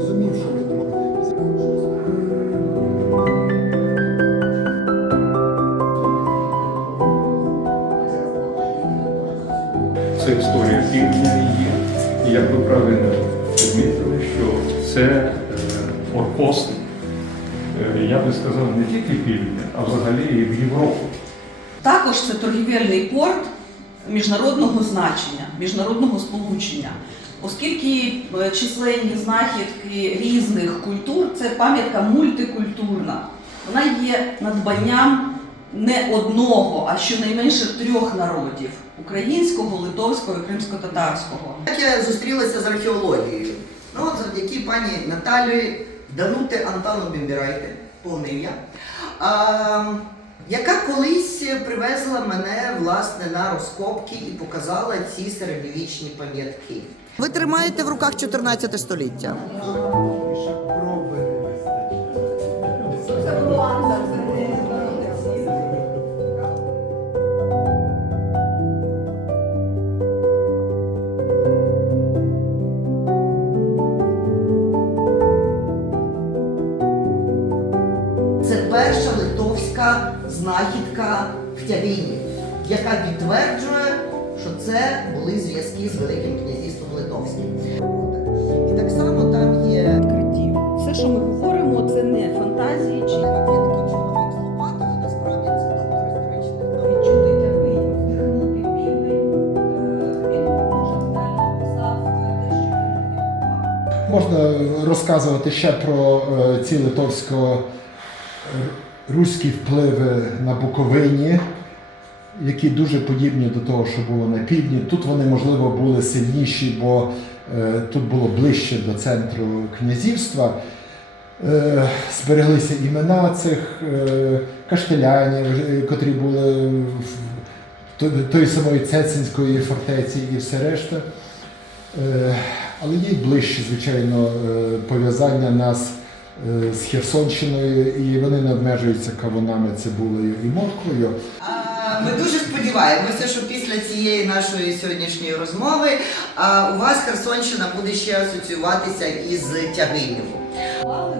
розумів, що він робить. Це історія півдня її. І як ви правильно підмітили, що це форпост, е, я би сказав, не тільки півдня, а взагалі і в Європу. Також це торгівельний порт міжнародного значення, міжнародного сполучення. Оскільки е, численні знахідки різних культур, це пам'ятка мультикультурна. Вона є надбанням не одного, а щонайменше трьох народів українського, литовського і кримсько-татарського. Як я зустрілася з археологією? Ну, от завдяки пані Наталії Данути Антану Бімбірайте, повне ім'я, яка колись привезла мене власне на розкопки і показала ці середньовічні пам'ятки. Ви тримаєте в руках 14 століття. Перша знахідка в Тявіні, яка підтверджує, що це були зв'язки з Великим князівством Литовським. І так само там є Відкриттів. Все, що ми говоримо, це не фантазії чи. Можна розказувати ще про е, ці литовсько руські впливи на Буковині, які дуже подібні до того, що було на півдні. Тут вони, можливо, були сильніші, бо е, тут було ближче до центру князівства. Е, Збереглися імена цих е, каштелянів, котрі були в тої самої Цецинської фортеці і все решта. Але є ближче, звичайно, пов'язання нас з Херсонщиною, і вони не обмежуються кавунами, цибулею і морквою. Ми дуже сподіваємося, що після цієї нашої сьогоднішньої розмови у вас Херсонщина буде ще асоціюватися із Тягинєвом. Клали